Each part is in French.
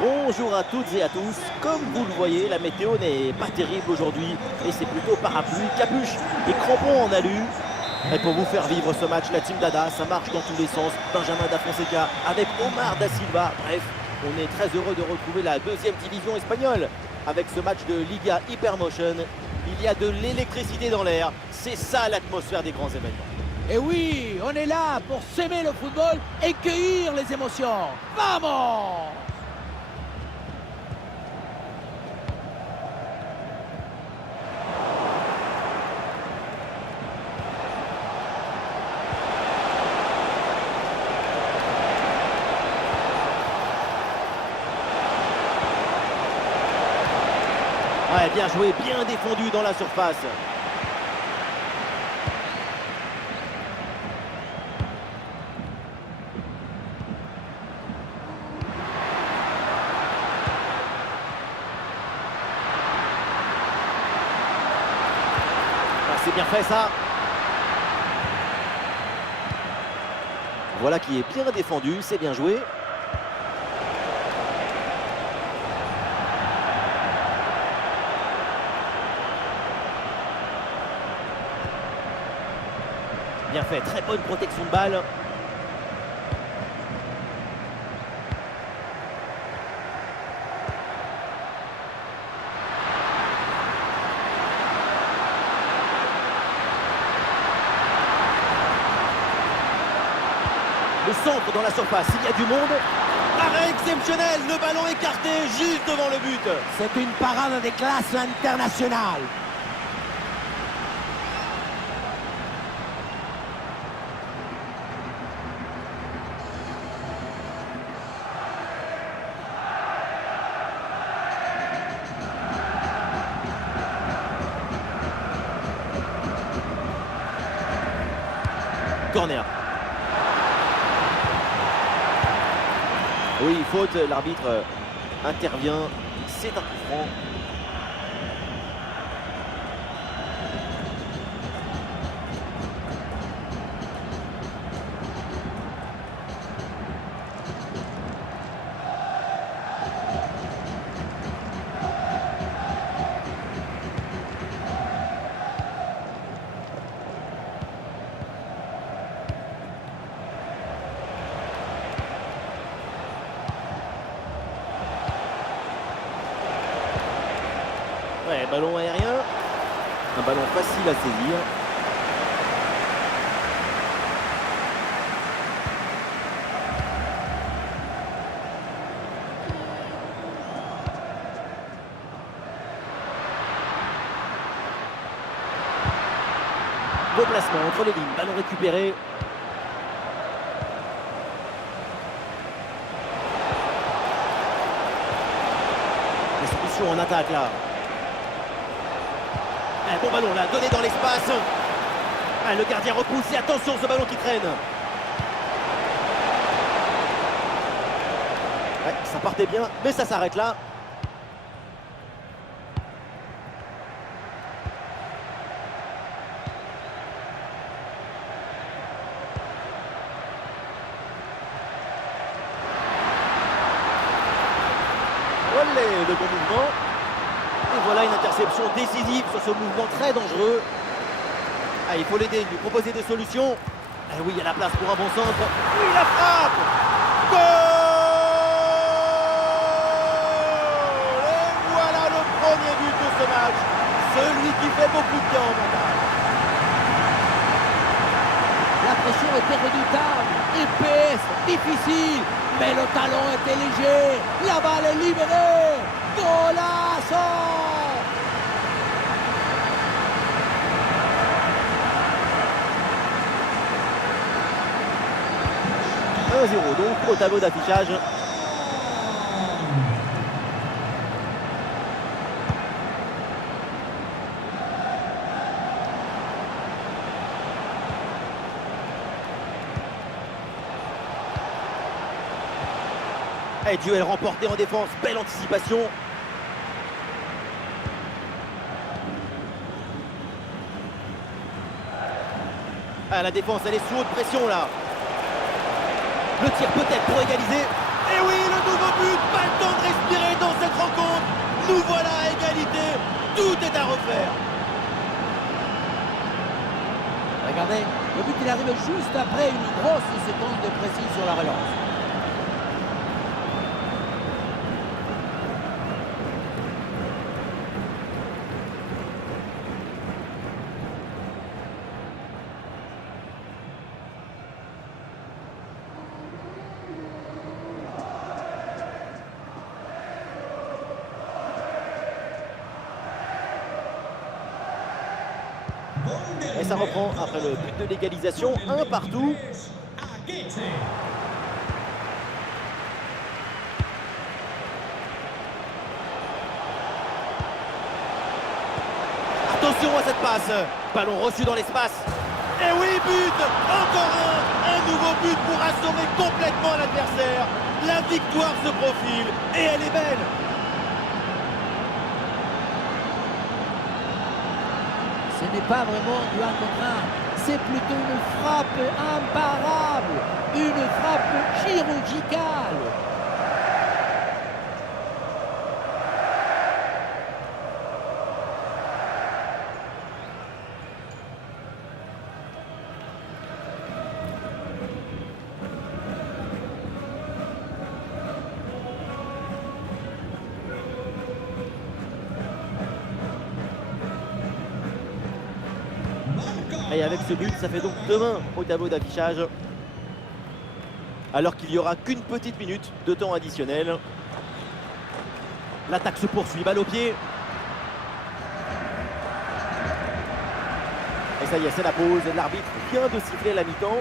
Bonjour à toutes et à tous. Comme vous le voyez, la météo n'est pas terrible aujourd'hui et c'est plutôt parapluie, capuche et crampons en alu. Et pour vous faire vivre ce match, la team Dada, ça marche dans tous les sens. Benjamin Da Fonseca avec Omar Da Silva. Bref, on est très heureux de retrouver la deuxième division espagnole. Avec ce match de Liga Hypermotion, il y a de l'électricité dans l'air. C'est ça l'atmosphère des grands événements. Et oui, on est là pour s'aimer le football et cueillir les émotions. Vamos! Ouais, bien joué, bien défendu dans la surface. Ah, c'est bien fait ça. Voilà qui est bien défendu, c'est bien joué. Bien fait, très bonne protection de balle. Le centre dans la surface, il y a du monde. Arrêt exceptionnel, le ballon écarté juste devant le but. C'est une parade des classes internationales. Corner. Oui, faute, l'arbitre intervient, c'est un coup franc. Ouais, ballon aérien. Un ballon facile à saisir. Beau placement entre les lignes, ballon récupéré. Des solutions en attaque là. Un bon ballon là, donné dans l'espace. Ah, le gardien repousse et attention ce ballon qui traîne. Ouais, ça partait bien, mais ça s'arrête là. Olé, le bon mouvement. Et voilà une interception décisive sur ce mouvement très dangereux. Ah, il faut l'aider, lui proposer des solutions. Ah oui, il y a la place pour un bon centre. Oui, la frappe. Goal! Et voilà le premier but de ce match. Celui qui fait beaucoup de bien en montagne. La pression était redoutable, épaisse, difficile, mais le talon était léger. La balle est libérée. Golazo! 1-0 donc au tableau d'affichage. Et duel remporté en défense, belle anticipation. Ah, la défense, elle est sous haute pression là. Le tir peut-être pour égaliser. Et oui, le nouveau but, pas le temps de qu'il arrive juste après une grosse seconde de pression sur la relance. Et ça reprend après le but de l'égalisation, un partout. Attention à cette passe, ballon reçu dans l'espace. Et oui, but, encore un nouveau but pour assommer complètement l'adversaire. La victoire se profile et elle est belle. Ce n'est pas vraiment du 1 contre 1, c'est plutôt une frappe imparable, une frappe chirurgicale. Et avec ce but, ça fait donc 2-1 au tableau d'affichage. Alors qu'il n'y aura qu'une petite minute de temps additionnel. L'attaque se poursuit, balle au pied. Et ça y est, c'est la pause. L'arbitre vient de siffler la mi-temps.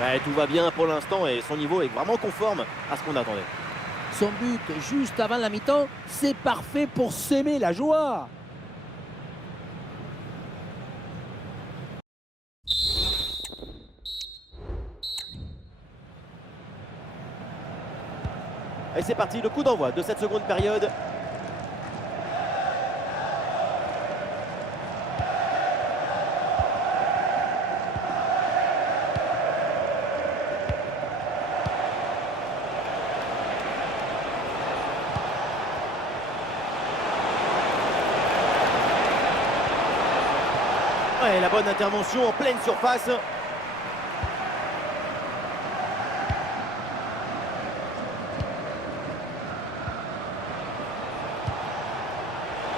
Ouais, tout va bien pour l'instant et son niveau est vraiment conforme à ce qu'on attendait. Son but juste avant la mi-temps, c'est parfait pour s'aimer la joie. Et c'est parti, le coup d'envoi de cette seconde période. Ouais, la bonne intervention en pleine surface.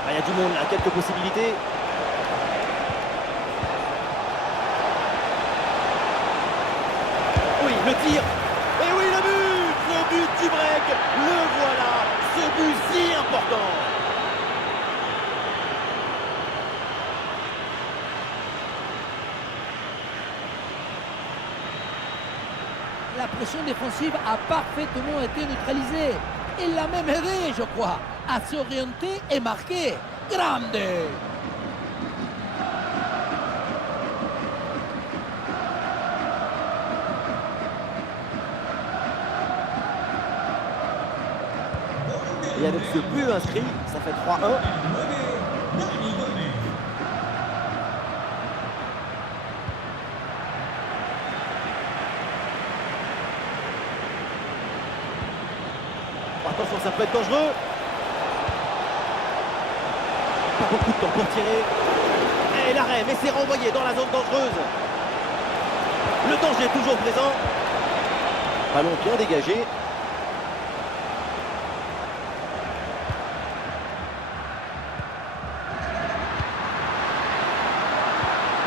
Il y a du monde là, quelques possibilités. Oui, le tir. Et oui, le but du break. Le voilà, ce but si important. La pression défensive a parfaitement été neutralisée. Il l'a même aidé, je crois, à s'orienter et marquer. Grande! Et avec ce but inscrit, ça fait 3-1. Attention, ça peut être dangereux. Pas beaucoup de temps pour tirer. Et l'arrêt, mais c'est renvoyé dans la zone dangereuse. Le danger est toujours présent. Ballon bien dégagé.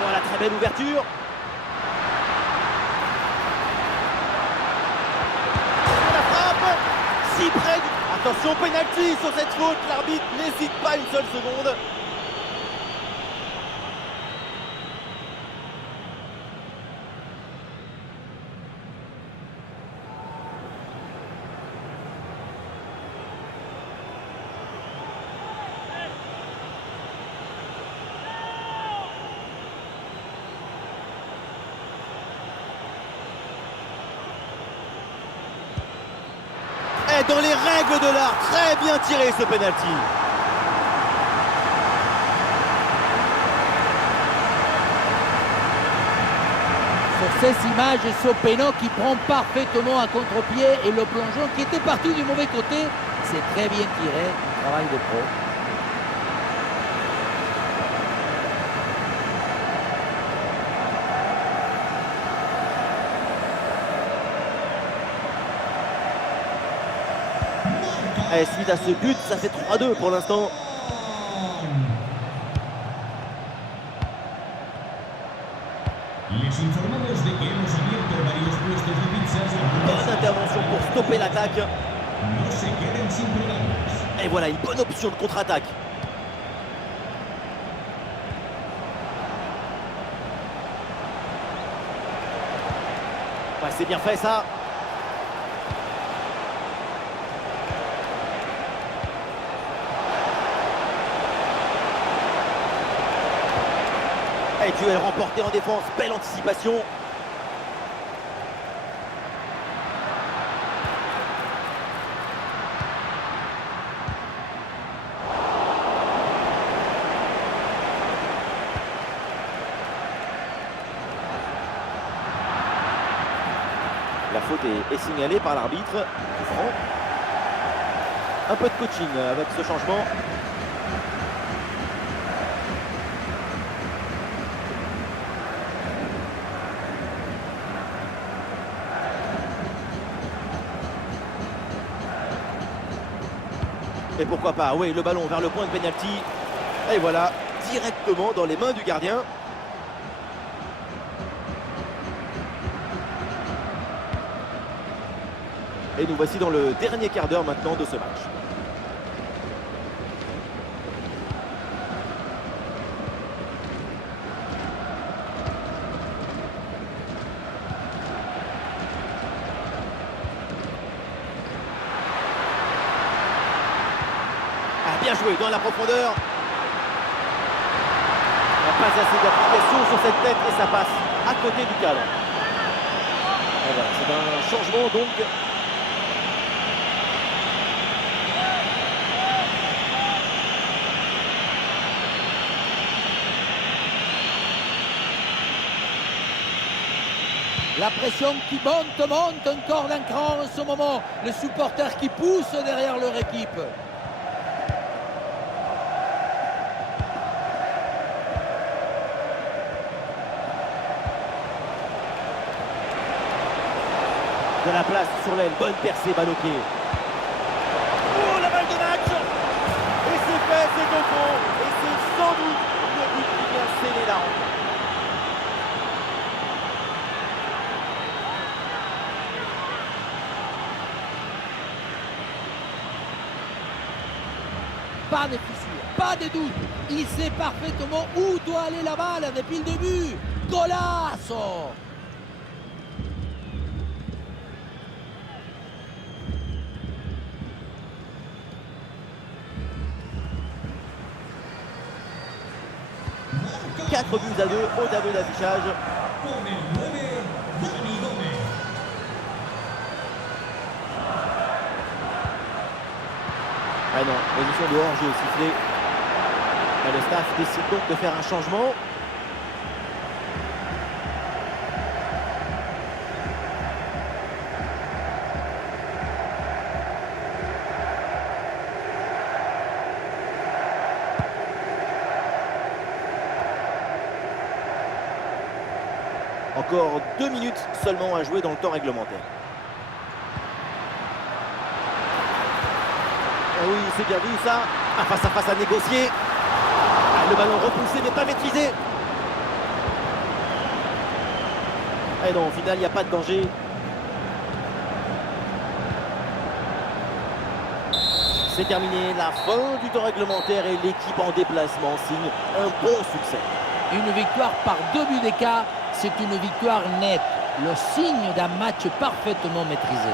Voilà, très belle ouverture. La frappe, si près du... Attention, penalty sur cette faute. L'arbitre n'hésite pas une seule seconde. Dans les règles de l'art, très bien tiré ce penalty. Sur ces images, Sopeno qui prend parfaitement un contre-pied et le plongeon qui était parti du mauvais côté, c'est très bien tiré, travail de pro. Et suite à ce but, ça fait 3-2 pour l'instant. Bonne intervention pour stopper l'attaque. Et voilà, une bonne option de contre-attaque. Ouais, c'est bien fait ça. Et duel remporté en défense, belle anticipation. La faute est signalée par l'arbitre. Un peu de coaching avec ce changement. Et pourquoi pas, oui, le ballon vers le point de pénalty. Et voilà, directement dans les mains du gardien. Et nous voici dans le dernier quart d'heure maintenant de ce match. Ah, bien joué dans la profondeur. Pas assez d'application sur cette tête et ça passe à côté du cadre. Et voilà, c'est un changement donc. La pression qui monte encore d'un cran en ce moment. Les supporters qui poussent derrière leur équipe. De la place sur l'aile, bonne percée, Baloké. Oh, la balle de match. Et c'est fait, c'est au fond. Et c'est sans doute le but qui vient sceller la rencontre. Pas de fissure, pas de doute. Il sait parfaitement où doit aller la balle depuis le début. Golazo! Quatre buts à 2 au tableau d'affichage. Ah non, position de hors-jeu sifflée. Et le staff décide donc de faire un changement. Encore 2 minutes seulement à jouer dans le temps réglementaire. Ah oui, c'est bien vu ça. Un face à face à négocier. Ah, le ballon repoussé mais pas maîtrisé. Et non, au final, il n'y a pas de danger. C'est terminé, la fin du temps réglementaire et l'équipe en déplacement signe un bon succès. Une victoire par 2 buts d'écart, c'est une victoire nette. Le signe d'un match parfaitement maîtrisé.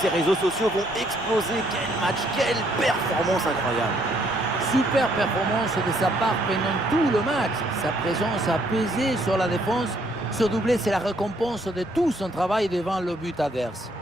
Ces réseaux sociaux vont exploser. Quel match, quelle performance incroyable. Super performance de sa part pendant tout le match. Sa présence a pesé sur la défense. Ce doublé, c'est la récompense de tout son travail devant le but adverse.